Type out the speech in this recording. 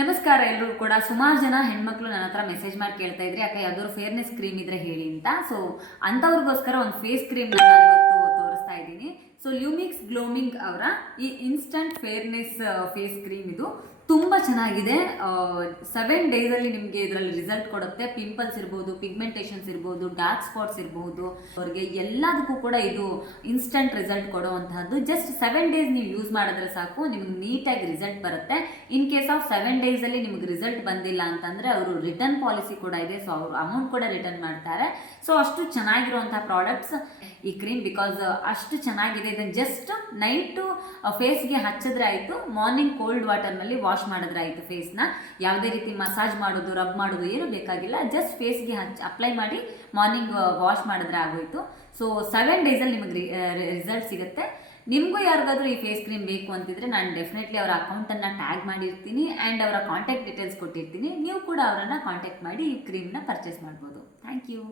ನಮಸ್ಕಾರ ಎಲ್ಲರೂ ಕೂಡ. ಸುಮಾರು ಜನ ಹೆಣ್ಮಕ್ಳು ನನ್ನ ಹತ್ರ ಮೆಸೇಜ್ ಮಾಡಿ ಕೇಳ್ತಾ ಇದ್ರಿ, ಅಕ್ಕ ಯಾವ್ದಾದ್ರು ಫೇರ್ನೆಸ್ ಕ್ರೀಮ್ ಇದ್ರೆ ಹೇಳಿ ಅಂತ. ಸೊ ಅಂಥವ್ರಿಗೋಸ್ಕರ ಒಂದು ಫೇಸ್ ಕ್ರೀಮ್ ನಾನು ಇವತ್ತು ತೋರಿಸ್ತಾ ಇದ್ದೀನಿ. ಸೊ ಲ್ಯೂಮಿಕ್ಸ್ ಗ್ಲೋಮಿಂಗ್ ಅವರ ಈ ಇನ್ಸ್ಟಂಟ್ ಫೇರ್ನೆಸ್ ಫೇಸ್ ಕ್ರೀಮ್ ಇದು ತುಂಬ ಚೆನ್ನಾಗಿದೆ. 7 ಡೇಸಲ್ಲಿ ನಿಮಗೆ ಇದರಲ್ಲಿ ರಿಸಲ್ಟ್ ಕೊಡುತ್ತೆ. ಪಿಂಪಲ್ಸ್ ಇರ್ಬೋದು, ಪಿಗ್ಮೆಂಟೇಷನ್ಸ್ ಇರ್ಬೋದು, ಡಾರ್ಕ್ ಸ್ಪಾಟ್ಸ್ ಇರ್ಬೋದು, ಅವ್ರಿಗೆ ಎಲ್ಲದಕ್ಕೂ ಕೂಡ ಇದು ಇನ್ಸ್ಟಂಟ್ ರಿಸಲ್ಟ್ ಕೊಡುವಂತಹದ್ದು. ಜಸ್ಟ್ 7 ಡೇಸ್ ನೀವು ಯೂಸ್ ಮಾಡಿದ್ರೆ ಸಾಕು, ನಿಮ್ಗೆ ನೀಟಾಗಿ ರಿಸಲ್ಟ್ ಬರುತ್ತೆ. ಇನ್ ಕೇಸ್ ಆಫ್ 7 ಡೇಸಲ್ಲಿ ನಿಮ್ಗೆ ರಿಸಲ್ಟ್ ಬಂದಿಲ್ಲ ಅಂತಂದರೆ ಅವರು ರಿಟರ್ನ್ ಪಾಲಿಸಿ ಕೂಡ ಇದೆ. ಸೊ ಅವರು ಅಮೌಂಟ್ ಕೂಡ ರಿಟರ್ನ್ ಮಾಡ್ತಾರೆ. ಸೊ ಅಷ್ಟು ಚೆನ್ನಾಗಿರುವಂತಹ ಪ್ರಾಡಕ್ಟ್ಸ್ ಈ ಕ್ರೀಮ್, ಬಿಕಾಸ್ ಅಷ್ಟು ಚೆನ್ನಾಗಿದೆ. ಇದನ್ನು ಜಸ್ಟ್ ನೈಟು ಫೇಸ್ಗೆ ಹಚ್ಚಿದ್ರೆ ಆಯಿತು, ಮಾರ್ನಿಂಗ್ ಕೋಲ್ಡ್ ವಾಟರ್ನಲ್ಲಿ ವಾಶ್ ಮಾಡಿದ್ರೆ ಆಯಿತು. ಫೇಸ್ನ ಯಾವುದೇ ರೀತಿ ಮಸಾಜ್ ಮಾಡೋದು, ರಬ್ ಮಾಡೋದು ಏನೂ ಬೇಕಾಗಿಲ್ಲ. ಜಸ್ಟ್ ಫೇಸ್ಗೆ ಅಪ್ಲೈ ಮಾಡಿ ಮಾರ್ನಿಂಗ್ ವಾಶ್ ಮಾಡಿದ್ರೆ ಆಗೋಯ್ತು. ಸೊ 7 ಡೇಸಲ್ಲಿ ನಿಮಗೆ ರಿಸಲ್ಟ್ ಸಿಗುತ್ತೆ. ನಿಮಗೂ ಯಾರಿಗಾದ್ರೂ ಈ ಫೇಸ್ ಕ್ರೀಮ್ ಬೇಕು ಅಂತಿದ್ರೆ ನಾನು ಡೆಫಿನೆಟ್ಲಿ ಅವರ ಅಕೌಂಟನ್ನು ಟ್ಯಾಗ್ ಮಾಡಿರ್ತೀನಿ ಆ್ಯಂಡ್ ಅವರ ಕಾಂಟ್ಯಾಕ್ಟ್ ಡೀಟೇಲ್ಸ್ ಕೊಟ್ಟಿರ್ತೀನಿ. ನೀವು ಕೂಡ ಅವರನ್ನು ಕಾಂಟ್ಯಾಕ್ಟ್ ಮಾಡಿ ಈ ಕ್ರೀಮ್ನ ಪರ್ಚೇಸ್ ಮಾಡ್ಬೋದು. Thank you.